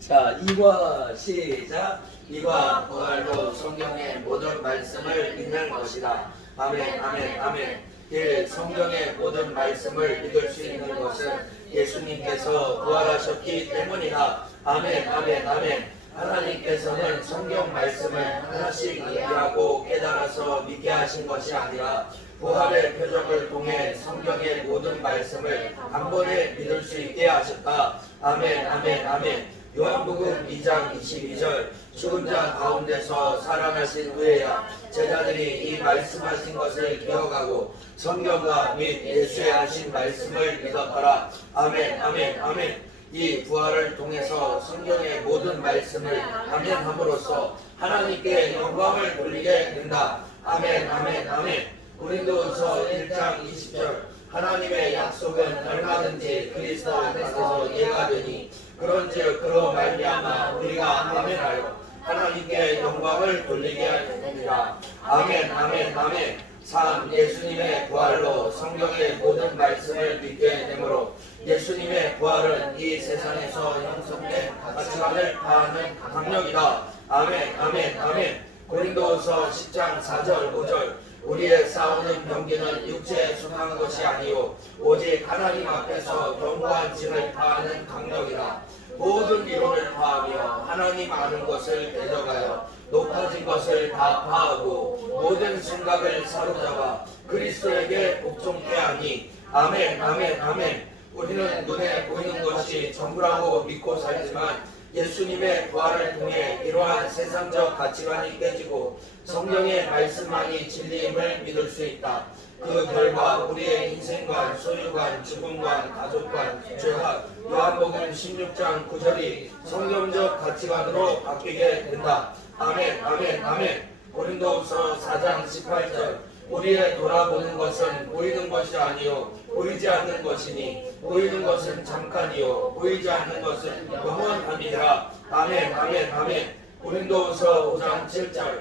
자, 이과 시작. 이과 부활로 성경의 모든 말씀을 믿는 것이다. 아멘, 아멘, 아멘. 일, 성경의 모든 말씀을 믿을 수 있는 것은 예수님께서 부활하셨기 때문이다. 아멘, 아멘, 아멘. 하나님께서는 성경 말씀을 하나씩 이해하고 깨달아서 믿게 하신 것이 아니라 부활의 표적을 통해 성경의 모든 말씀을 한 번에 믿을 수 있게 하셨다. 아멘, 아멘, 아멘. 요한복음 2장 22절 죽은 자 가운데서 살아나신 후에야 제자들이 이 말씀하신 것을 기억하고 성경과 및 예수의 하신 말씀을 믿었더라. 아멘, 아멘, 아멘. 이 부활을 통해서 성경의 모든 말씀을 감명함으로써 하나님께 영광을 돌리게 된다. 아멘, 아멘, 아멘. 고린도서 1장 20절 하나님의 약속은 얼마든지 그리스도 안에서 예가 되니 그런즉 그로 말미암아 우리가 아멘하여 하나님께 영광을 돌리게 합니다. 아멘, 아멘, 아멘. 3. 예수님의 부활로 성경의 모든 말씀을 믿게 되므로 예수님의 부활은 이 세상에서 형성된 가치관을 파하는 강력이다. 아멘, 아멘, 아멘. 고린도서 10장 4절 5절 우리의 싸우는 병기는 육체에 순한 것이 아니요 오직 하나님 앞에서 견고한 짐을 파하는 강력이다. 모든 이론을 파하며 하나님 아는 것을 대적하여 높아진 것을 다 파하고 모든 생각을 사로잡아 그리스도에게 복종케 하니. 아멘 아멘 아멘. 우리는 눈에 보이는 것이 전부라고 믿고 살지만 예수님의 부활을 통해 이러한 세상적 가치관이 깨지고 성경의 말씀만이 진리임을 믿을 수 있다. 그 결과 우리의 인생관, 소유관, 죽음관, 가족관, 죄악, 요한복음 16장 9절이 성경적 가치관으로 바뀌게 된다. 아멘, 아멘, 아멘. 고린도후서 4장 18절 우리의 돌아보는 것은 보이는 것이 아니요 보이지 않는 것이니 보이는 것은 잠깐이요 보이지 않는 것은 영원함이라. 아멘 아멘 아멘. 고린도후서 5장 7절.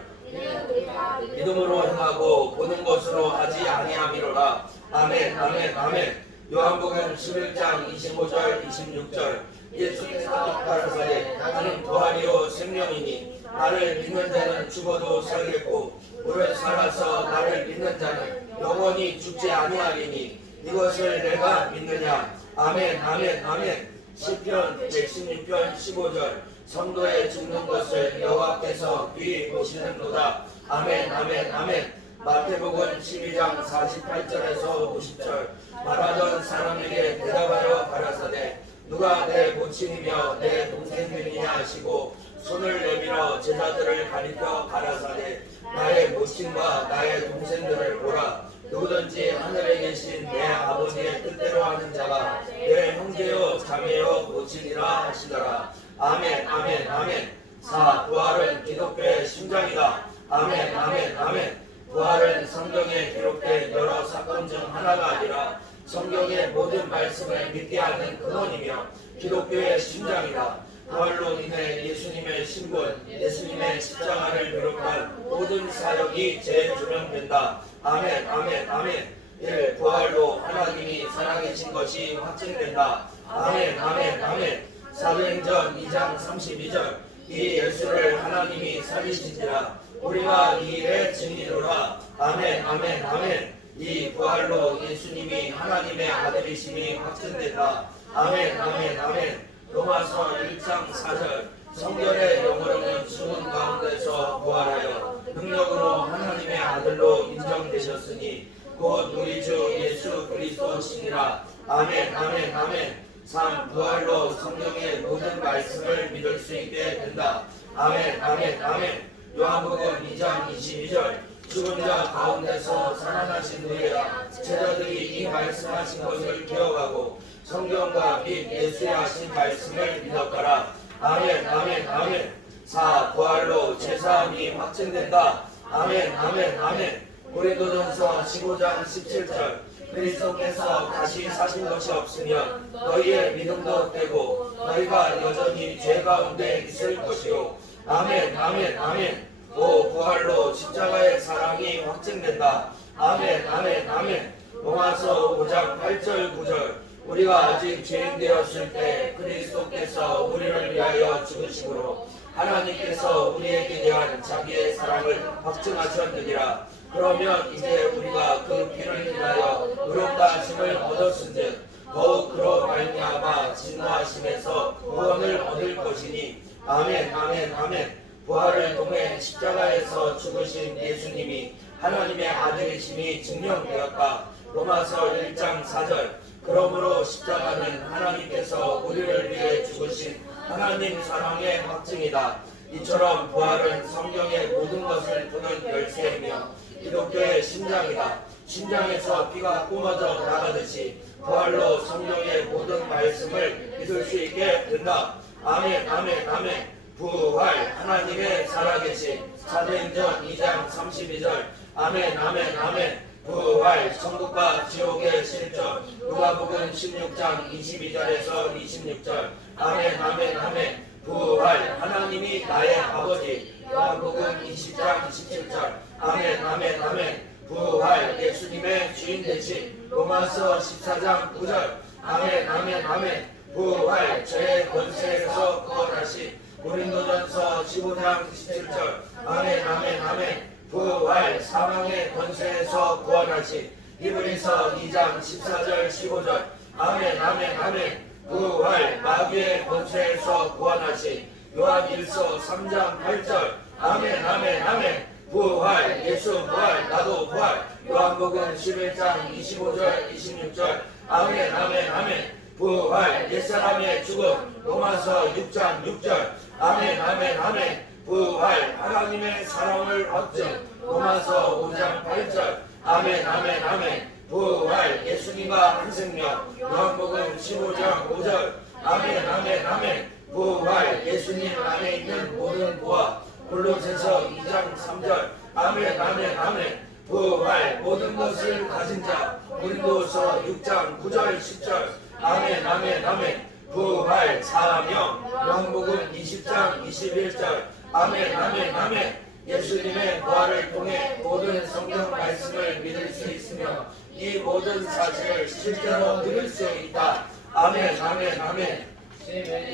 믿음으로 행하고 보는 것으로 하지 아니함이로라. 아멘 아멘 아멘. 요한복음 11장 25절 26절. 예수께서 가라사대 나는 부활이요 생명이니 나를 믿는 자는 죽어도 살겠고 오래 살아서 나를 믿는 자는 영원히 죽지 아니하리니 이것을 내가 믿느냐? 아멘 아멘 아멘. 시편 116편 15절. 성도의 죽는 것을 여호와께서 귀히 보시는도다. 아멘 아멘 아멘. 마태복음 12장 48절에서 50절. 말하던 사람에게 대답하여 가라사대 누가 내 모친이며 내 동생들이냐? 하시고 손을 내밀어 제자들을 가리켜 가라사대 나의 모친과 나의 동생들을 보라 누구든지 하늘에 계신 내 아버지의 뜻대로 하는 자가 내 형제요 자매요 모친이라 하시더라 아멘 아멘 아멘 사 부활은 기독교의 심장이다 아멘 아멘 아멘 부활은 성경에 기록된 여러 사건 중 하나가 아니라 성경의 모든 말씀을 믿게 하는 근원이며 기독교의 심장이다. 부활로 인해 예수님의 신분, 예수님의 십자가를 비롯한 모든 사역이 재조명된다. 아멘, 아멘, 아멘. 1. 부활로 하나님이 살아계신 것이 확증된다. 아멘, 아멘, 아멘. 사도행전 2장 32절 이 예수를 하나님이 살리신지라 우리가 이 일의 증인으로라 아멘 아멘 아멘 이 부활로 예수님이 하나님의 아들이심이 확증된다 아멘 아멘 아멘 로마서 1장 4절 성결의 영어로는 죽은 가운데서 부활하여 능력으로 하나님의 아들로 인정되셨으니 곧 우리 주 예수 그리스도시니라 아멘 아멘 아멘 3. 부활로 성경의 모든 말씀을 믿을 수 있게 된다. 아멘, 아멘, 아멘. 요한복음 2장 22절. 죽은 자 가운데서 살아나신 후에야 제자들이 이 말씀하신 것을 기억하고 성경과 및 예수의 하신 말씀을 믿었더라. 아멘, 아멘, 아멘. 4. 부활로 제사함이 확증된다. 아멘, 아멘, 아멘. 고린도전서 15장 17절. 그리스도께서 다시 사신 것이 없으면 너희의 믿음도 떼고 너희가 여전히 죄 가운데 있을 것이요. 아멘, 아멘, 아멘. 오 부활로 십자가의 사랑이 확증된다. 아멘, 아멘, 아멘. 로마서 5장 8절 9절 우리가 아직 죄인 되었을 때 그리스도께서 우리를 위하여 죽으심으로 하나님께서 우리에게 대한 자기의 사랑을 확증하셨느니라. 그러면 이제 우리가 그 피를 인하여 의롭다 하심을 얻었은즉 더욱 그로 말미암아 진노하심에서 구원을 얻을 것이니 아멘 아멘 아멘. 부활을 통해 십자가에서 죽으신 예수님이 하나님의 아들이심이 증명되었다. 로마서 1장 4절. 그러므로 십자가는 하나님께서 우리를 위해 죽으신 하나님 사랑의 확증이다 이처럼 부활은 성경의 모든 것을 푸는 열쇠이며 기독교의 심장이다 심장에서 피가 뿜어져 나가듯이 부활로 성경의 모든 말씀을 믿을 수 있게 된다. 아멘, 아멘, 아멘. 부활, 하나님의 살아계신 사도행전 2장 32절. 아멘, 아멘, 아멘. 부활, 천국과 지옥의 실전. 누가복음 16장 22절에서 26절. 아멘, 아멘, 아멘. 부활, 하나님이 나의 아버지. 누가복음 20장 27절. 아멘, 아멘, 아멘. 부활 예수님의 주인 되신 로마서 14장 9절 아멘 아멘 아멘 부활 죄의 권세에서 구원하신 고린도전서 15장 17절 아멘 아멘 아멘 부활 사망의 권세에서 구원하신 히브리서 2장 14절 15절. 아멘 아멘 아멘. 부활 마귀의 권세에서 구원하신 요한일서 3장 8절. 아멘 아멘 아멘. 부활 예수 부활 나도 부활. 요한복음 11장 25절 26절. 아멘 아멘 아멘. 부활 옛사람의 죽음 로마서 6장 6절. 아멘 아멘 아멘 부활 하나님의 사랑을 확증 로마서 5장 8절. 아멘 아멘 아멘. 부활 예수님과 한 생명. 요한복음 15장 5절. 아멘 아멘 아멘. 부활 예수님 안에 있는 모든 부활 골로새서 2장 3절. 아멘 아멘 아멘. 부활 모든 것을 가진 자. 고린도서 6장 9절 10절. 아멘 아멘 아멘. 부활 사명 요한복음 20장 21절 아멘 아멘 아멘. 예수님의 부활을 통해 모든 성경 말씀을 믿을 수 있으며 이 모든 사실을 실제로 들을 수 있다. 아멘 아멘 아멘.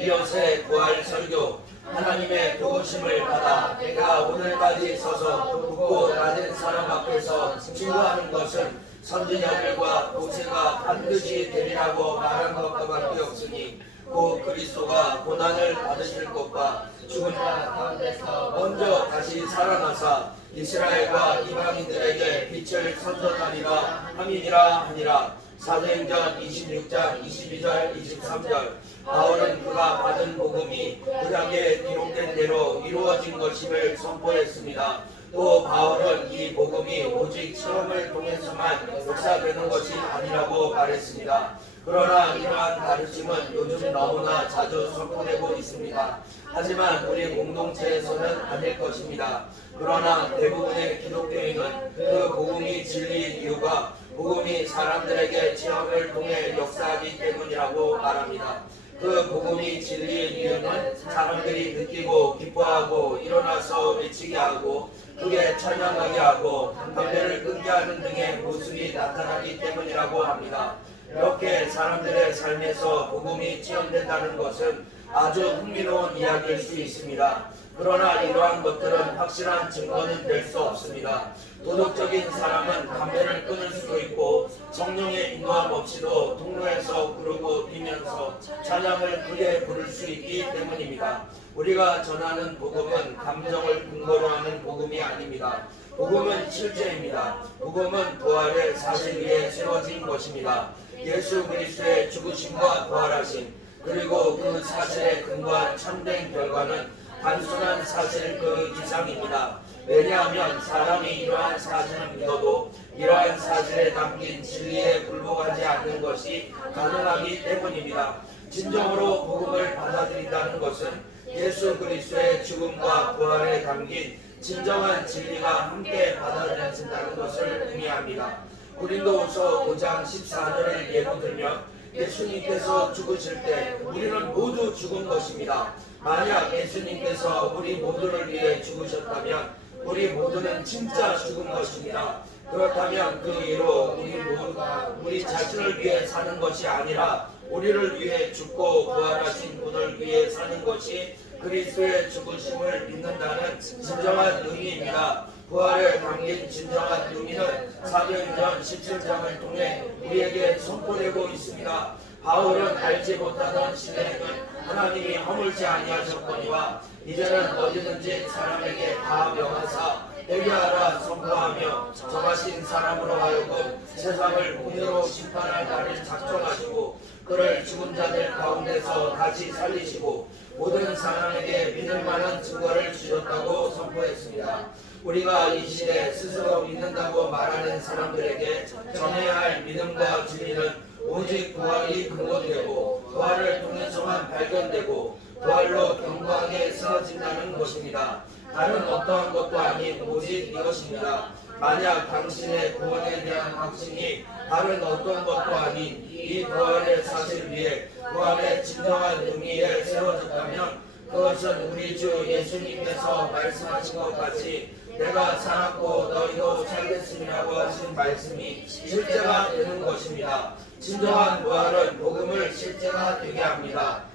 이것의 부활 설교. 하나님의 도우심을 받아 내가 오늘까지 서서 묻고 낮은 사람 앞에서 증거하는 것은 선지자들과 모세가 반드시 되리라고 말한 것과 밖에 없으니 곧 그리스도가 고난을 받으실 것과 죽은 자 가운데서 먼저 다시 살아나사 이스라엘과 이방인들에게 빛을 선전하리라 함이니라 하니라 사도행전 26장 22절 23절 바울은 그가 받은 복음이 구약에 기록된 대로 이루어진 것임을 선포했습니다. 또 바울은 이 복음이 오직 체험을 통해서만 역사되는 것이 아니라고 말했습니다. 그러나 이러한 가르침은 요즘 너무나 자주 선포되고 있습니다. 하지만 우리 공동체에서는 아닐 것입니다. 그러나 대부분의 기독교인은 그 복음이 진리인 이유가 복음이 사람들에게 체험을 통해 역사하기 때문이라고 말합니다. 그 복음이 진리인 이유는 사람들이 느끼고 기뻐하고 일어나서 외치게 하고 크게 찬양하게 하고 담배를 끊게 하는 등의 모습이 나타나기 때문이라고 합니다. 이렇게 사람들의 삶에서 복음이 체험된다는 것은 아주 흥미로운 이야기일 수 있습니다. 그러나 이러한 것들은 확실한 증거는 될 수 없습니다. 도덕적인 사람은 담배를 끊을 수도 있고 성령의 인도함 없이도 통로에서 부르고 뛰면서 찬양을 크게 부를 수 있기 때문입니다. 우리가 전하는 복음은 감정을 근거로 하는 복음이 아닙니다. 복음은 실제입니다. 복음은 부활의 사실 위에 세워진 것입니다. 예수 그리스도의 죽으심과 부활하심 그리고 그 사실에 근거한 참된 결과는 단순한 사실 그 이상입니다. 왜냐하면 사람이 이러한 사실을 믿어도 이러한 사실에 담긴 진리에 굴복하지 않는 것이 가능하기 때문입니다. 진정으로 복음을 받아들인다는 것은 예수 그리스도의 죽음과 부활에 담긴 진정한 진리가 함께 받아들여진다는 것을 의미합니다. 고린도후서 5장 14절을 예로 들면 예수님께서 죽으실 때 우리는 모두 죽은 것입니다. 만약 예수님께서 우리 모두를 위해 죽으셨다면 우리 모두는 진짜 죽은 것입니다. 그렇다면 그 이로 우리 모두가 우리 자신을 위해 사는 것이 아니라 우리를 위해 죽고 부활하신 분을 위해 사는 것이 그리스도의 죽으심을 믿는다는 진정한 의미입니다. 부활을 담긴 진정한 의미는 사도행전 17장을 통해 우리에게 선포되고 있습니다. 바울은 알지 못하던 시대에는 하나님이 허물지 아니하셨거니와 이제는 어디든지 사람에게 다 명하사 회개하라 선포하며 정하신 사람으로 하여금 세상을 공의로 심판할 날을 작정하시고 그를 죽은 자들 가운데서 다시 살리시고 모든 사람에게 믿을 만한 증거를 주셨다고 선포했습니다. 우리가 이 시대 스스로 믿는다고 말하는 사람들에게 전해야 할 믿음과 진리는 오직 부활이 근거되고 부활을 통해서만 발견되고 부활로 견고하게 쓰러진다는 것입니다. 다른 어떠한 것도 아닌 오직 이것입니다. 만약 당신의 구원에 대한 확신이 다른 어떤 것도 아닌 이 부활의 사실 위에 부활의 진정한 의미에 세워졌다면 그것은 우리 주 예수님께서 말씀하신 것 같이 내가 살았고 너희도 살겠음이라고 하신 말씀이 실제가 되는 것입니다. 진정한 부활은 복음을 실제가 되게 합니다.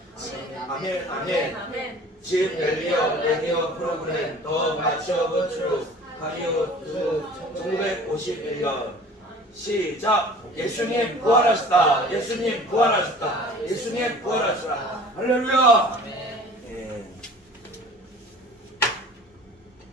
아멘 아멘. 집 멜리어 레디오 프로그램 더 마추어 버추루 가리오 1951년. 시작! 예수님 부활하셨다. 예수님 부활하셨다. 예수님 부활하셨다. 할렐루야